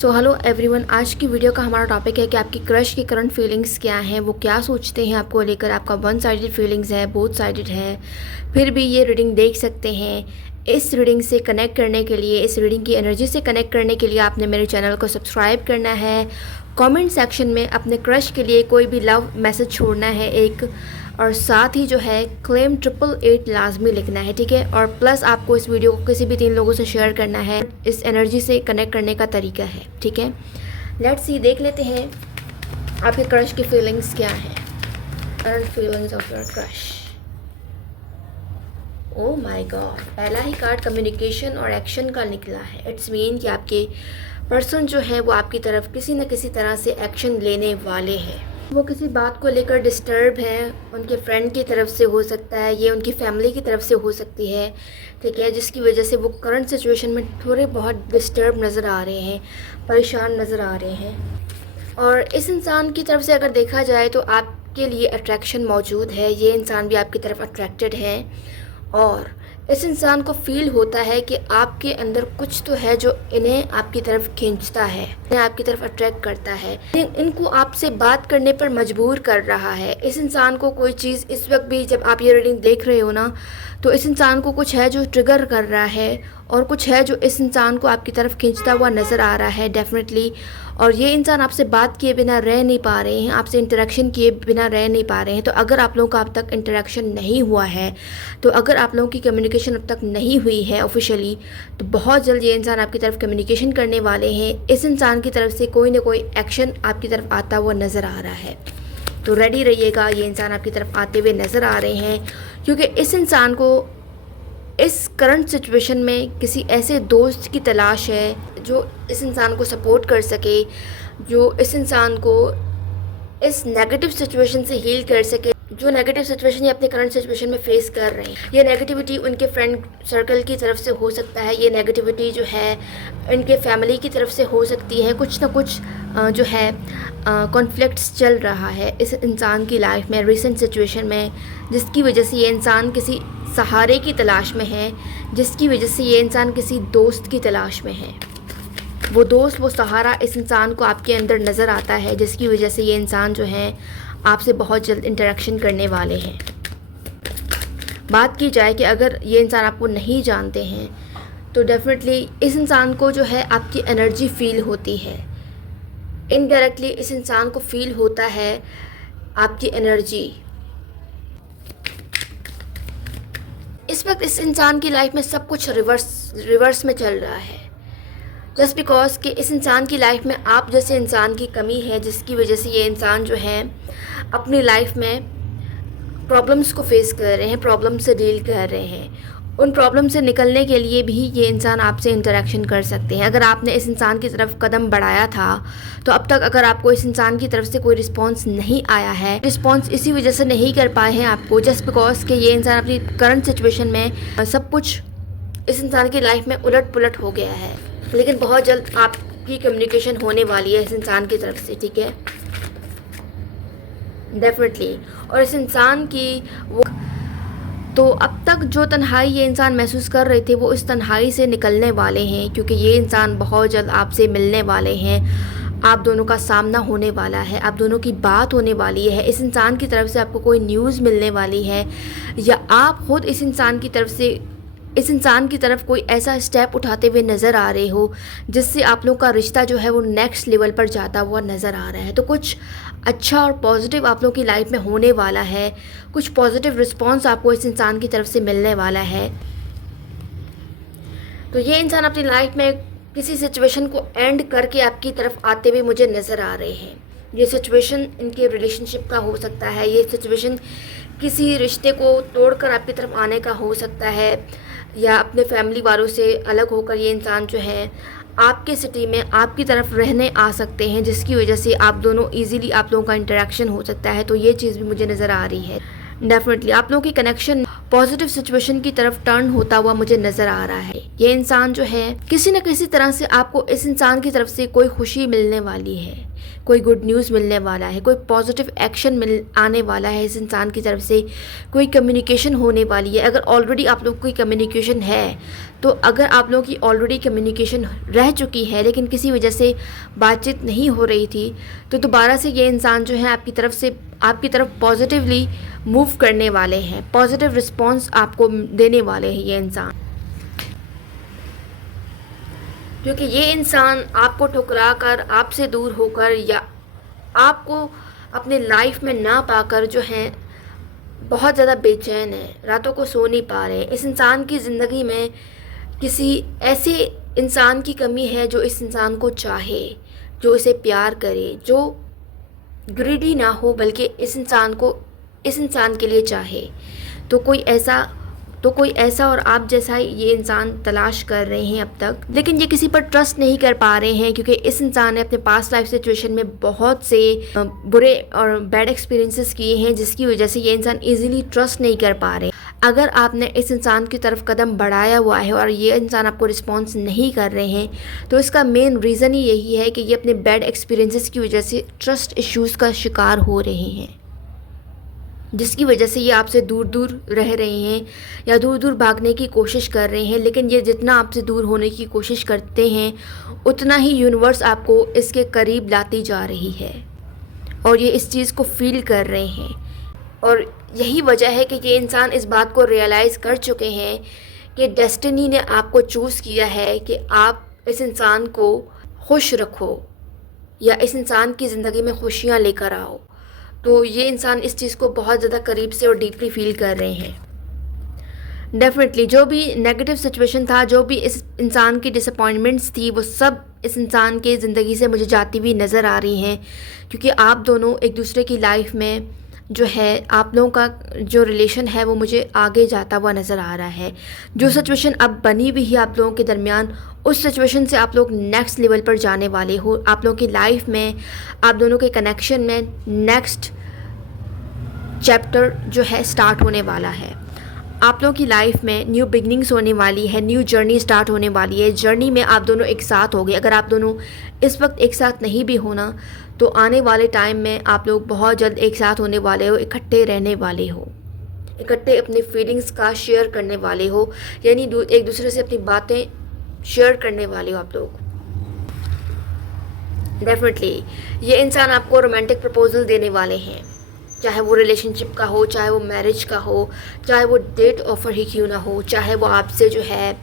So hello everyone, आज की video का हमारा टॉपिक है कि आपकी क्रश की करंट फीलिंग्स क्या हैं, वो क्या सोचते हैं आपको लेकर। आपका वन साइडेड फीलिंग्स है, बोथ साइडेड है, फिर भी ये रीडिंग देख सकते हैं। इस रीडिंग से कनेक्ट करने के लिए, इस रीडिंग की एनर्जी से कनेक्ट करने के लिए आपने मेरे चैनल को सब्सक्राइब करना है। कमेंट सेक्शन में अपने क्रश के लिए कोई भी लव मैसेज छोड़ना है एक, और साथ ही जो है क्लेम 888 लाजमी लिखना है, ठीक है। और प्लस आपको इस वीडियो को किसी भी 3 लोगों से शेयर करना है। इस एनर्जी से कनेक्ट करने का तरीका है, ठीक है। लेट्स सी, देख लेते हैं आपके क्रश की फीलिंग्स क्या है। Current feelings of your crush. Oh my God, पहला ही कार्ड कम्युनिकेशन और एक्शन का निकला है। इट्स मीन कि आपके पर्सन जो है वो आपकी तरफ किसी न किसी तरह से एक्शन लेने वाले हैं। वो किसी बात को लेकर डिस्टर्ब है, उनके फ्रेंड की तरफ से हो सकता है, ये उनकी फैमिली की तरफ से हो सकती है, ठीक है, जिसकी वजह से वो करंट सिचुएशन में थोड़े बहुत डिस्टर्ब नज़र आ रहे हैं, परेशान नज़र आ रहे हैं। और इस इंसान की तरफ से अगर देखा जाए तो आपके लिए अट्रैक्शन मौजूद है। ये इंसान भी आपकी तरफ अट्रैक्टेड है और इस इंसान को फील होता है कि आपके अंदर कुछ तो है जो इन्हें आपकी तरफ खींचता है, इन्हें आपकी तरफ अट्रैक्ट करता है, इनको आपसे बात करने पर मजबूर कर रहा है। इस इंसान को कोई चीज़ इस वक्त भी, जब आप ये रीडिंग देख रहे हो ना, तो इस इंसान को कुछ है जो ट्रिगर कर रहा है और कुछ है जो इस इंसान को आपकी तरफ खींचता हुआ नज़र आ रहा है डेफिनेटली। और ये इंसान आपसे बात किए बिना रह नहीं पा रहे हैं, आपसे इंटरेक्शन किए बिना रह नहीं पा रहे हैं। तो अगर आप लोगों का अब तक इंटरेक्शन नहीं हुआ है, तो अगर आप लोगों की कम्युनिकेशन अब तक नहीं हुई है ऑफिशियली, तो बहुत जल्द ये इंसान आपकी तरफ कम्युनिकेशन करने वाले हैं। इस इंसान की तरफ से कोई ना कोई एक्शन आपकी तरफ आता हुआ नज़र आ रहा है, तो रेडी रहिएगा। ये इंसान आपकी तरफ आते हुए नज़र आ रहे हैं क्योंकि इस इंसान को इस करंट सिचुएशन में किसी ऐसे दोस्त की तलाश है जो इस इंसान को सपोर्ट कर सके, जो इस इंसान को इस नेगेटिव सिचुएशन से हील कर सके, जो नेगेटिव सिचुएशन ये अपने करंट सिचुएशन में फेस कर रहे हैं। ये नेगेटिविटी उनके फ्रेंड सर्कल की तरफ से हो सकता है, ये नेगेटिविटी जो है इनके फैमिली की तरफ से हो सकती है। कुछ ना कुछ जो है कॉन्फ्लिक्ट्स चल रहा है इस इंसान की लाइफ में, रिसेंट सिचुएशन में, जिसकी वजह से ये इंसान किसी सहारे की तलाश में है, जिसकी वजह से ये इंसान किसी दोस्त की तलाश में है। वो दोस्त, वो सहारा इस इंसान को आपके अंदर नज़र आता है, जिसकी वजह से ये इंसान जो है आपसे बहुत जल्द इंटरेक्शन करने वाले हैं। बात की जाए कि अगर ये इंसान आपको नहीं जानते हैं तो डेफिनेटली इस इंसान को जो है आपकी एनर्जी फील होती है। इनडायरेक्टली इस इंसान को फील होता है आपकी एनर्जी। इस वक्त इस इंसान की लाइफ में सब कुछ रिवर्स में चल रहा है, जस्ट बिकॉज कि इस इंसान की लाइफ में आप जैसे इंसान की कमी है, जिसकी वजह से ये इंसान जो है अपनी लाइफ में प्रॉब्लम्स को फेस कर रहे हैं, प्रॉब्लम से डील कर रहे हैं। उन प्रॉब्लम से निकलने के लिए भी ये इंसान आपसे इंटरेक्शन कर सकते हैं। अगर आपने इस इंसान की तरफ कदम बढ़ाया था तो अब तक अगर आपको इस इंसान की तरफ से कोई रिस्पांस नहीं आया है, रिस्पांस इसी वजह से नहीं कर पाए हैं आपको, जस्ट बिकॉज कि ये इंसान अपनी करंट सिचुएशन में सब कुछ इस इंसान की लाइफ में उलट पुलट हो गया है। लेकिन बहुत जल्द आपकी कम्युनिकेशन होने वाली है इस इंसान की तरफ से, ठीक है, डेफिनेटली। और इस इंसान की वो, तो अब तक जो तन्हाई ये इंसान महसूस कर रहे थे वो इस तन्हाई से निकलने वाले हैं, क्योंकि ये इंसान बहुत जल्द आपसे मिलने वाले हैं। आप दोनों का सामना होने वाला है, आप दोनों की बात होने वाली है। इस इंसान की तरफ से आपको कोई न्यूज़ मिलने वाली है, या आप खुद इस इंसान की तरफ से इस इंसान की तरफ कोई ऐसा स्टेप उठाते हुए नज़र आ रहे हो जिससे आप लोगों का रिश्ता जो है वो नेक्स्ट लेवल पर जाता हुआ नज़र आ रहा है। तो कुछ अच्छा और पॉजिटिव आप लोगों की लाइफ में होने वाला है, कुछ पॉजिटिव रिस्पांस आपको इस इंसान की तरफ से मिलने वाला है। तो ये इंसान अपनी लाइफ में किसी सिचुएशन को एंड करके आपकी तरफ आते हुए मुझे नज़र आ रहे हैं। ये सिचुएशन इनके रिलेशनशिप का हो सकता है, ये सिचुएशन किसी रिश्ते को तोड़कर आपकी तरफ आने का हो सकता है, या अपने फैमिली वालों से अलग होकर ये इंसान जो है आपके सिटी में आपकी तरफ रहने आ सकते हैं, जिसकी वजह से आप दोनों इजीली आप लोगों का इंटरेक्शन हो सकता है। तो ये चीज़ भी मुझे नज़र आ रही है। डेफिनेटली आप लोगों की कनेक्शन पॉजिटिव सिचुएशन की तरफ टर्न होता हुआ मुझे नज़र आ रहा है। ये इंसान जो है किसी न किसी तरह से आपको इस इंसान की तरफ से कोई खुशी मिलने वाली है, कोई गुड न्यूज़ मिलने वाला है, कोई पॉजिटिव एक्शन मिल आने वाला है इस इंसान की तरफ से, कोई कम्युनिकेशन होने वाली है। अगर ऑलरेडी आप लोग की कम्युनिकेशन है, तो अगर आप लोगों की ऑलरेडी कम्युनिकेशन रह चुकी है लेकिन किसी वजह से बातचीत नहीं हो रही थी, तो दोबारा से ये इंसान जो है आपकी तरफ पॉजिटिवली मूव करने वाले हैं, पॉजिटिव रिस्पॉन्स आपको देने वाले हैं ये इंसान। क्योंकि ये इंसान आपको ठुकरा कर, आपसे दूर होकर या आपको अपने लाइफ में ना पाकर जो है बहुत ज़्यादा बेचैन है, रातों को सो नहीं पा रहे। इस इंसान की ज़िंदगी में किसी ऐसे इंसान की कमी है जो इस इंसान को चाहे, जो इसे प्यार करे, जो ग्रीडी ना हो बल्कि इस इंसान के लिए चाहे। तो कोई ऐसा और आप जैसा ये इंसान तलाश कर रहे हैं अब तक, लेकिन ये किसी पर ट्रस्ट नहीं कर पा रहे हैं क्योंकि इस इंसान ने अपने पास्ट लाइफ सिचुएशन में बहुत से बुरे और बैड एक्सपीरियंसेस किए हैं, जिसकी वजह से ये इंसान इजीली ट्रस्ट नहीं कर पा रहे। अगर आपने इस इंसान की तरफ कदम बढ़ाया हुआ है और ये इंसान आपको रिस्पॉन्स नहीं कर रहे हैं, तो इसका मेन रीज़न ही यही है कि ये अपने बैड एक्सपीरियंसेस की वजह से ट्रस्ट इश्यूज़ का शिकार हो रहे हैं, जिसकी वजह से ये आपसे दूर दूर रह रहे हैं या दूर दूर भागने की कोशिश कर रहे हैं। लेकिन ये जितना आपसे दूर होने की कोशिश करते हैं, उतना ही यूनिवर्स आपको इसके करीब लाती जा रही है और ये इस चीज़ को फील कर रहे हैं। और यही वजह है कि ये इंसान इस बात को रियलाइज़ कर चुके हैं कि डेस्टिनी ने आपको चूज़ किया है कि आप इस इंसान को खुश रखो या इस इंसान की ज़िंदगी में खुशियाँ लेकर आओ। तो ये इंसान इस चीज़ को बहुत ज़्यादा करीब से और डीपली फील कर रहे हैं। डेफिनेटली जो भी नेगेटिव सिचुएशन था, जो भी इस इंसान की डिसअपॉइंटमेंट्स थी, वो सब इस इंसान के ज़िंदगी से मुझे जाती हुई नज़र आ रही हैं, क्योंकि आप दोनों एक दूसरे की लाइफ में जो है, आप लोगों का जो रिलेशन है वो मुझे आगे जाता हुआ नज़र आ रहा है। जो सिचुएशन अब बनी हुई है आप लोगों के दरमियान, उस सिचुएशन से आप लोग नेक्स्ट लेवल पर जाने वाले हो। आप लोगों की लाइफ में, आप दोनों के कनेक्शन में नेक्स्ट चैप्टर जो है स्टार्ट होने वाला है। आप लोगों की लाइफ में न्यू बिगनिंग्स होने वाली है, न्यू जर्नी स्टार्ट होने वाली है। जर्नी में आप दोनों एक साथ होगे। अगर आप दोनों इस वक्त एक साथ नहीं भी होना, तो आने वाले टाइम में आप लोग बहुत जल्द एक साथ होने वाले हो, इकट्ठे रहने वाले हो, इकट्ठे अपनी फीलिंग्स का शेयर करने वाले हो, यानी एक दूसरे से अपनी बातें शेयर करने वाले हो आप लोग। डेफिनेटली ये इंसान आपको रोमांटिक प्रपोजल देने वाले हैं, चाहे वो रिलेशनशिप का हो, चाहे वो मैरिज का हो, चाहे वो डेट ऑफ़र ही क्यों ना हो, चाहे वो आपसे जो है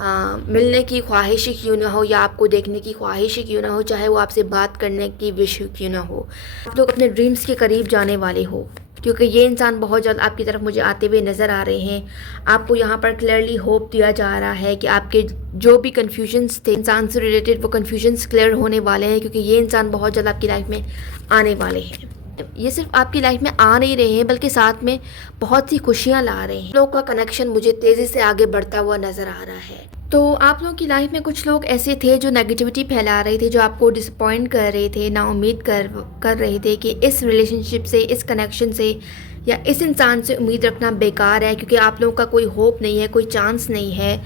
मिलने की ख्वाहिश ही क्यों ना हो या आपको देखने की ख्वाहिश ही क्यों ना हो, चाहे वो आपसे बात करने की विश ही क्यों ना हो। आप लोग अपने ड्रीम्स के करीब जाने वाले हो, क्योंकि ये इंसान बहुत जल्द आपकी तरफ मुझे आते हुए नज़र आ रहे हैं। आपको यहाँ पर क्लियरली होप दिया जा रहा है कि आपके जो भी कन्फ्यूजन्स थे इंसान से रिलेटेड, वो कन्फ्यूजन्स क्लियर होने वाले हैं, क्योंकि ये इंसान बहुत जल्द आपकी लाइफ में आने वाले हैं। ये सिर्फ आपकी लाइफ में आ नहीं रहे हैं, बल्कि साथ में बहुत सी खुशियाँ ला रहे हैं। लोगों का कनेक्शन मुझे तेज़ी से आगे बढ़ता हुआ नज़र आ रहा है। तो आप लोगों की लाइफ में कुछ लोग ऐसे थे जो नेगेटिविटी फैला रहे थे, जो आपको डिसअपॉइंट कर रहे थे, नाउम्मीद कर रहे थे कि इस रिलेशनशिप से, इस कनेक्शन से या इस इंसान से उम्मीद रखना बेकार है, क्योंकि आप लोगों का कोई होप नहीं है, कोई चांस नहीं है।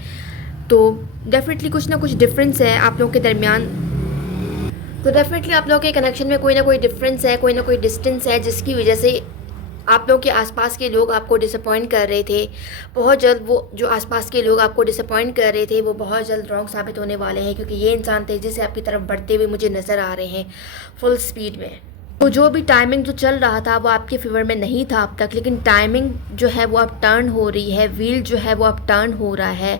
तो डेफिनेटली कुछ ना कुछ डिफरेंस है आप लोगों के दरमियान। तो डेफिनेटली आप लोगों के कनेक्शन में कोई ना कोई डिफरेंस है, कोई ना कोई डिस्टेंस है, जिसकी वजह से आप लोगों के आसपास के लोग आपको डिसअपॉइंट कर रहे थे। बहुत जल्द वो जो आसपास के लोग आपको डिसअपॉइंट कर रहे थे, वो बहुत जल्द रॉन्ग साबित होने वाले हैं, क्योंकि ये इंसान तेज़ी से आपकी तरफ बढ़ते हुए मुझे नज़र आ रहे हैं फुल स्पीड में। तो जो भी टाइमिंग जो चल रहा था वो आपके फेवर में नहीं था अब तक, लेकिन टाइमिंग जो है वो अब टर्न हो रही है, व्हील जो है वो अब टर्न हो रहा है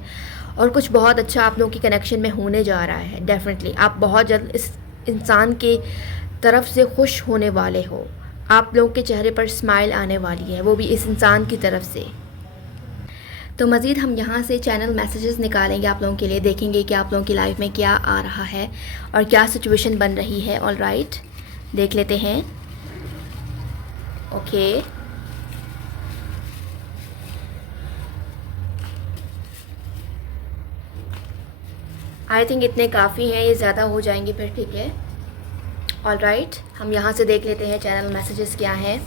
और कुछ बहुत अच्छा आप लोगों की कनेक्शन में होने जा रहा है। डेफिनेटली आप बहुत जल्द इस इंसान के तरफ से खुश होने वाले हो। आप लोगों के चेहरे पर स्माइल आने वाली है, वो भी इस इंसान की तरफ से। तो मज़ीद हम यहाँ से चैनल मैसेजेस निकालेंगे आप लोगों के लिए, देखेंगे कि आप लोगों की लाइफ में क्या आ रहा है और क्या सिचुएशन बन रही है। ऑल राइट, देख लेते हैं। ओके, आई थिंक इतने काफ़ी हैं, ये ज़्यादा हो जाएंगे फिर, ठीक है। ऑल राइट, हम यहाँ से देख लेते हैं चैनल मैसेजेस क्या हैं।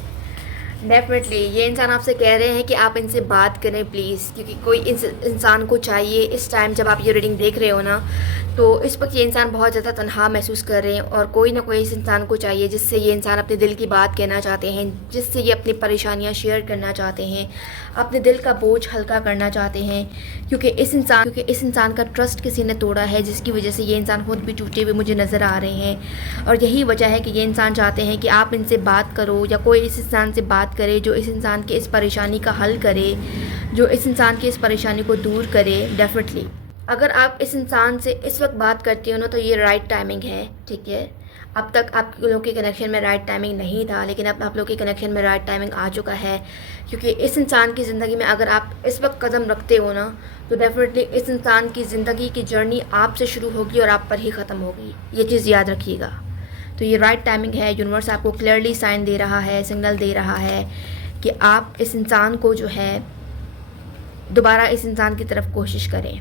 डेफिनेटली ये इंसान आपसे कह रहे हैं कि आप इनसे बात करें प्लीज़, क्योंकि कोई इंसान को चाहिए इस टाइम जब आप ये रीडिंग देख रहे हो ना, तो इस वक्त ये इंसान बहुत ज़्यादा तन्हा महसूस कर रहे हैं और कोई ना कोई इस इंसान को चाहिए जिससे ये इंसान अपने दिल की बात कहना चाहते हैं, जिससे ये अपनी परेशानियाँ शेयर करना चाहते हैं, अपने दिल का बोझ हल्का करना चाहते हैं। क्योंकि इस इंसान का ट्रस्ट किसी ने तोड़ा है, जिसकी वजह से ये इंसान खुद भी टूटे हुए मुझे नज़र आ रहे हैं। और यही वजह है कि ये इंसान चाहते हैं कि आप इनसे बात करो या कोई इस इंसान से बात करे जो इस इंसान की इस परेशानी का हल करे, जो इस इंसान की इस परेशानी को दूर करे। डेफिनेटली अगर आप इस इंसान से इस वक्त बात करते हो ना, तो ये राइट टाइमिंग है, ठीक है। अब तक आप लोगों के कनेक्शन में राइट टाइमिंग नहीं था, लेकिन अब आप लोगों के कनेक्शन में राइट टाइमिंग आ चुका है। क्योंकि इस इंसान की ज़िंदगी में अगर आप इस वक्त कदम रखते हो ना, तो डेफिनेटली इस इंसान की ज़िंदगी की जर्नी आपसे शुरू होगी और आप पर ही ख़त्म होगी। ये चीज़ याद रखिएगा। तो ये राइट टाइमिंग है। यूनिवर्स आपको क्लियरली साइन दे रहा है, सिग्नल दे रहा है कि आप इस इंसान को जो है दोबारा इस इंसान की तरफ कोशिश करें।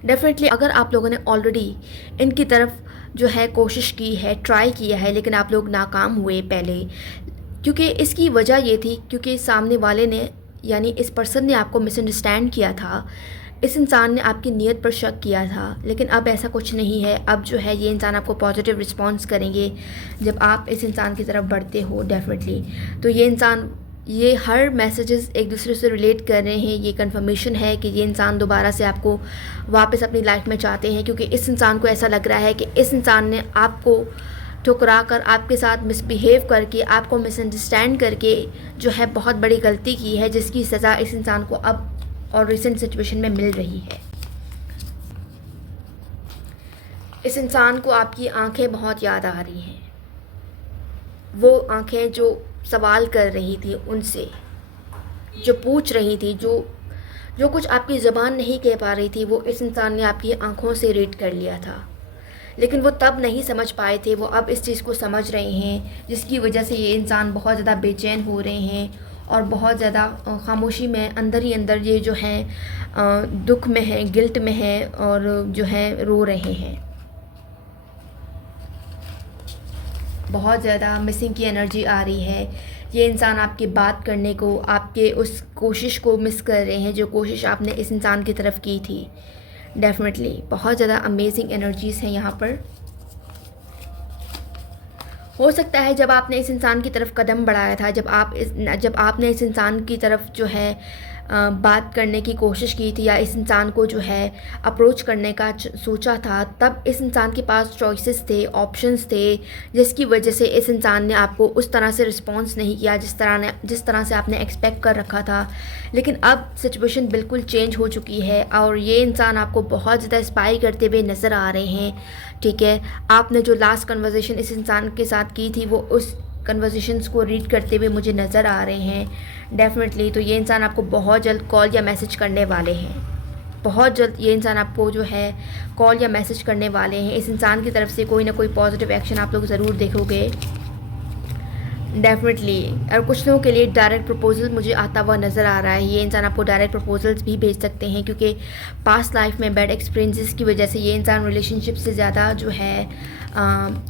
डेफिनेटली अगर आप लोगों ने ऑलरेडी इनकी तरफ जो है कोशिश की है, ट्राई किया है, लेकिन आप लोग नाकाम हुए पहले, क्योंकि इसकी वजह ये थी क्योंकि सामने वाले ने यानी इस पर्सन ने आपको मिसअंडरस्टैंड किया था, इस इंसान ने आपकी नीयत पर शक किया था। लेकिन अब ऐसा कुछ नहीं है। अब जो है ये इंसान आपको पॉजिटिव रिस्पॉन्स करेंगे जब आप इस इंसान की तरफ बढ़ते हो। डेफिनेटली तो ये हर मैसेजेस एक दूसरे से रिलेट कर रहे हैं। ये कंफर्मेशन है कि ये इंसान दोबारा से आपको वापस अपनी लाइफ में चाहते हैं, क्योंकि इस इंसान को ऐसा लग रहा है कि इस इंसान ने आपको ठुकरा कर, आपके साथ मिसबिहेव करके, आपको मिसअंडरस्टैंड करके जो है बहुत बड़ी गलती की है, जिसकी सज़ा इस इंसान को अब और रिसेंट सिचुएशन में मिल रही है। इस इंसान को आपकी आंखें बहुत याद आ रही हैं, वो आंखें जो सवाल कर रही थी उनसे, जो पूछ रही थी, जो कुछ आपकी ज़बान नहीं कह पा रही थी, वो इस इंसान ने आपकी आंखों से रीड कर लिया था। लेकिन वो तब नहीं समझ पाए थे, वो अब इस चीज़ को समझ रहे हैं, जिसकी वजह से ये इंसान बहुत ज़्यादा बेचैन हो रहे हैं और बहुत ज़्यादा खामोशी में अंदर ही अंदर ये जो हैं दुख में है, गिल्ट में है और जो है रो रहे हैं। बहुत ज़्यादा मिसिंग की एनर्जी आ रही है। ये इंसान आपकी बात करने को, आपके उस कोशिश को मिस कर रहे हैं जो कोशिश आपने इस इंसान की तरफ की थी। डेफिनेटली बहुत ज़्यादा अमेजिंग एनर्जीज़ हैं यहाँ पर। हो सकता है जब आपने इस इंसान की तरफ कदम बढ़ाया था, जब आपने इस इंसान की तरफ जो है बात करने की कोशिश की थी या इस इंसान को जो है अप्रोच करने का सोचा था, तब इस इंसान के पास चॉइसेस थे, ऑप्शंस थे, जिसकी वजह से इस इंसान ने आपको उस तरह से रिस्पॉन्स नहीं किया जिस तरह से आपने एक्सपेक्ट कर रखा था। लेकिन अब सिचुएशन बिल्कुल चेंज हो चुकी है और ये इंसान आपको बहुत ज़्यादा स्पाई करते हुए नज़र आ रहे हैं, ठीक है। आपने जो लास्ट कन्वर्सेशन इस इंसान के साथ की थी, वो उस कन्वर्सेशंस को रीड करते हुए मुझे नज़र आ रहे हैं। डेफिनेटली तो ये इंसान आपको बहुत जल्द कॉल या मैसेज करने वाले हैं। बहुत जल्द ये इंसान आपको जो है कॉल या मैसेज करने वाले हैं। इस इंसान की तरफ से कोई ना कोई पॉजिटिव एक्शन आप लोग ज़रूर देखोगे। डेफिनेटली और कुछ लोगों के लिए डायरेक्ट प्रपोजल मुझे आता हुआ नज़र आ रहा है। ये इंसान आपको डायरेक्ट प्रपोजल्स भी भेज सकते हैं, क्योंकि पास्ट लाइफ में बैड एक्सपीरियंसेस की वजह से ये इंसान रिलेशनशिप से ज़्यादा जो है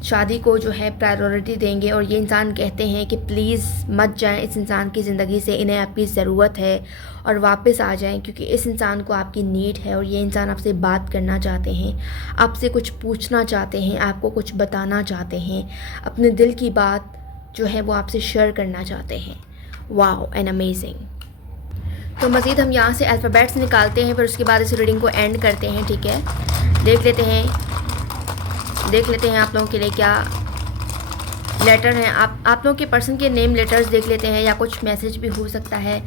शादी को जो है प्रायोरिटी देंगे। और ये इंसान कहते हैं कि प्लीज़ मत जाएं इस इंसान की ज़िंदगी से, इन्हें आपकी ज़रूरत है और वापस आ जाएं, क्योंकि इस इंसान को आपकी नीड है। और ये इंसान आपसे बात करना चाहते हैं, आपसे कुछ पूछना चाहते हैं, आपको कुछ बताना चाहते हैं, अपने दिल की बात जो है वो आपसे शेयर करना चाहते हैं। Wow and amazing. तो मज़ीद हम यहाँ से अल्फ़ाबेट्स निकालते हैं, फिर उसके बाद इस रीडिंग को एंड करते हैं, ठीक है। देख लेते हैं आप लोगों के लिए क्या लेटर हैं। आप लोगों के पर्सन के नेम लेटर्स देख लेते हैं, या कुछ मैसेज भी हो सकता है।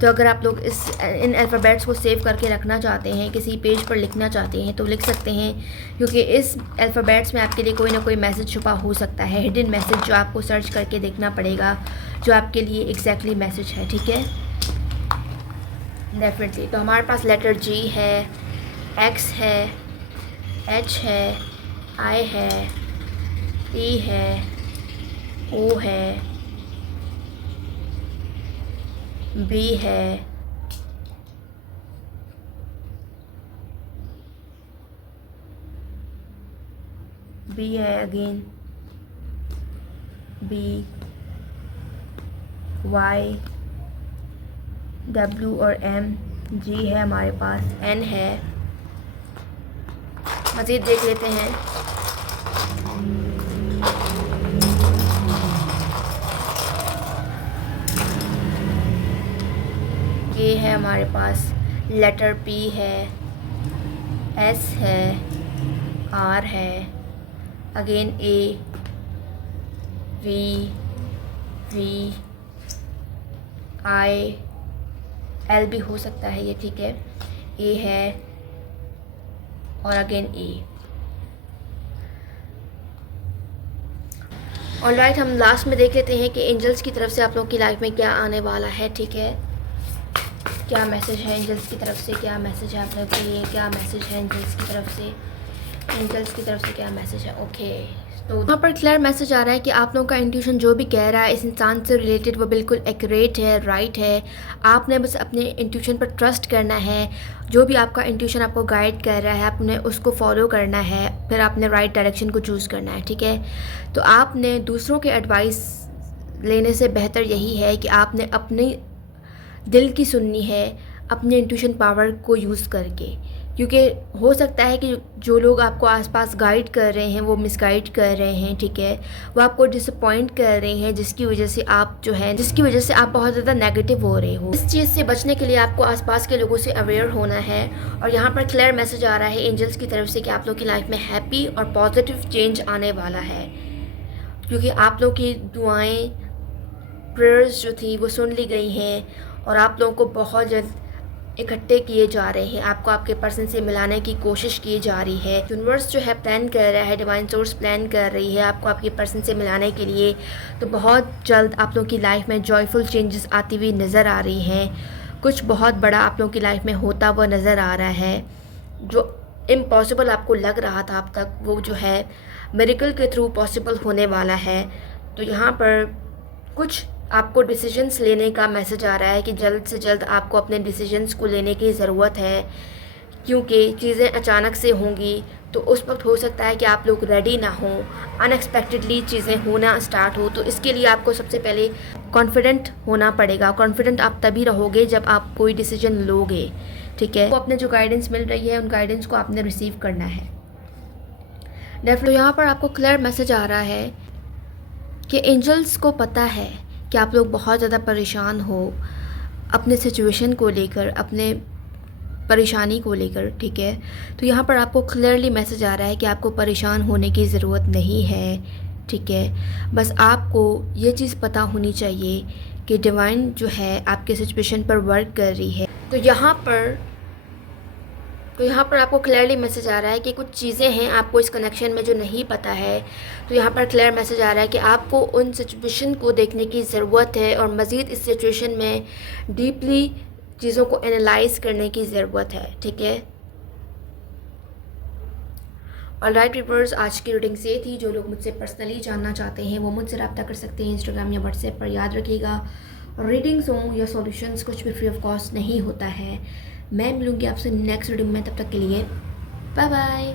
तो अगर आप लोग इन अल्फ़ाबेट्स को सेव करके रखना चाहते हैं, किसी पेज पर लिखना चाहते हैं, तो लिख सकते हैं, क्योंकि इस अल्फ़ाबेट्स में आपके लिए कोई ना कोई मैसेज छुपा हो सकता है, हिडन मैसेज, जो आपको सर्च करके देखना पड़ेगा, जो आपके लिए एग्जैक्टली मैसेज है, ठीक है। डेफिनेटली तो हमारे पास लेटर जी है, एक्स है, एच है, आई है, ई है, ओ है, बी है, बी है अगेन, बी, वाई, डब्ल्यू और एम, जी है हमारे पास, एन है। मज़ीद देख लेते हैं। ये है हमारे पास, लेटर पी है, एस है, आर है, again A, V, I, L भी हो सकता है ये, ठीक है, ए है और अगेन ए। ऑलराइट, हम लास्ट में देख लेते हैं कि एंजल्स की तरफ से आप लोगों की लाइफ में क्या आने वाला है, ठीक है। क्या मैसेज है एंजल्स की तरफ से, क्या मैसेज है आप लोगों के लिए, क्या मैसेज है एंजल्स की तरफ से, एंजल्स की तरफ से क्या मैसेज है। ओके, तो यहाँ पर क्लियर मैसेज आ रहा है कि आप लोगों का इंट्यूशन जो भी कह रहा है इस इंसान से रिलेटेड वो बिल्कुल एक्यूरेट है, राइट है। आपने बस अपने इंट्यूशन पर ट्रस्ट करना है। जो भी आपका इंट्यूशन आपको गाइड कर रहा है आपने उसको फॉलो करना है, फिर आपने राइट डायरेक्शन को चूज़ करना है, ठीक है। तो आपने दूसरों के एडवाइस लेने से बेहतर यही है कि आपने अपने दिल की सुननी है, अपने इंट्यूशन पावर को यूज़ करके, क्योंकि हो सकता है कि जो लोग आपको आसपास गाइड कर रहे हैं वो मिसगाइड कर रहे हैं, ठीक है, वो आपको डिसअपॉइंट कर रहे हैं, जिसकी वजह से आप बहुत ज़्यादा नेगेटिव हो रहे हो। इस चीज़ से बचने के लिए आपको आसपास के लोगों से अवेयर होना है। और यहाँ पर क्लियर मैसेज आ रहा है एंजल्स की तरफ से कि आप लोग की लाइफ में हैप्पी और पॉजिटिव चेंज आने वाला है, क्योंकि आप लोग की दुआएँ, प्रेयर्स जो थी वो सुन ली गई हैं और आप लोगों को बहुत जल्द इकट्ठे किए जा रहे हैं। आपको आपके पर्सन से मिलाने की कोशिश की जा रही है। यूनिवर्स जो है प्लान कर रहा है, डिवाइन सोर्स प्लान कर रही है आपको आपके पर्सन से मिलाने के लिए। तो बहुत जल्द आप लोगों की लाइफ में जॉयफुल चेंजेस आती हुई नज़र आ रही हैं। कुछ बहुत बड़ा आप लोगों की लाइफ में होता हुआ नज़र आ रहा है। जो इम्पॉसिबल आपको लग रहा था अब तक, वो जो है मिरेकल के थ्रू पॉसिबल होने वाला है। तो यहाँ पर कुछ आपको डिसीजंस लेने का मैसेज आ रहा है कि जल्द से जल्द आपको अपने डिसीजंस को लेने की ज़रूरत है, क्योंकि चीज़ें अचानक से होंगी। तो उस वक्त हो सकता है कि आप लोग रेडी ना हो, अनएक्सपेक्टेडली चीज़ें होना स्टार्ट हो। तो इसके लिए आपको सबसे पहले कॉन्फिडेंट होना पड़ेगा। कॉन्फिडेंट आप तभी रहोगे जब आप कोई डिसीजन लोगे, ठीक है। तो अपने जो गाइडेंस मिल रही है उन गाइडेंस को आपने रिसीव करना है। डेफिनेटली यहाँ पर आपको क्लियर मैसेज आ रहा है कि एंजल्स को पता है कि आप लोग बहुत ज़्यादा परेशान हो अपने सिचुएशन को लेकर, अपने परेशानी को लेकर, ठीक है। तो यहाँ पर आपको क्लियरली मैसेज आ रहा है कि आपको परेशान होने की ज़रूरत नहीं है, ठीक है। बस आपको ये चीज़ पता होनी चाहिए कि डिवाइन जो है आपके सिचुएशन पर वर्क कर रही है। तो यहाँ पर आपको क्लियरली मैसेज आ रहा है कि कुछ चीज़ें हैं आपको इस कनेक्शन में जो नहीं पता है। तो यहाँ पर क्लियर मैसेज आ रहा है कि आपको उन सिचुएशन को देखने की ज़रूरत है और मज़ीद इस सिचुएशन में डीपली चीज़ों को एनालाइज करने की ज़रूरत है, ठीक है। ऑलराइट व्यूअर्स, आज की रीडिंग से थी। जो लोग मुझसे पर्सनली जानना चाहते हैं वो मुझसे रब्ता कर सकते हैं इंस्टाग्राम या व्हाट्सएप पर। याद रखिएगा, रीडिंग्स हों या सॉल्यूशंस कुछ भी फ्री ऑफ कॉस्ट नहीं होता है। मैं मिलूँगी आपसे नेक्स्ट वीडियो में, तब तक के लिए बाय बाय।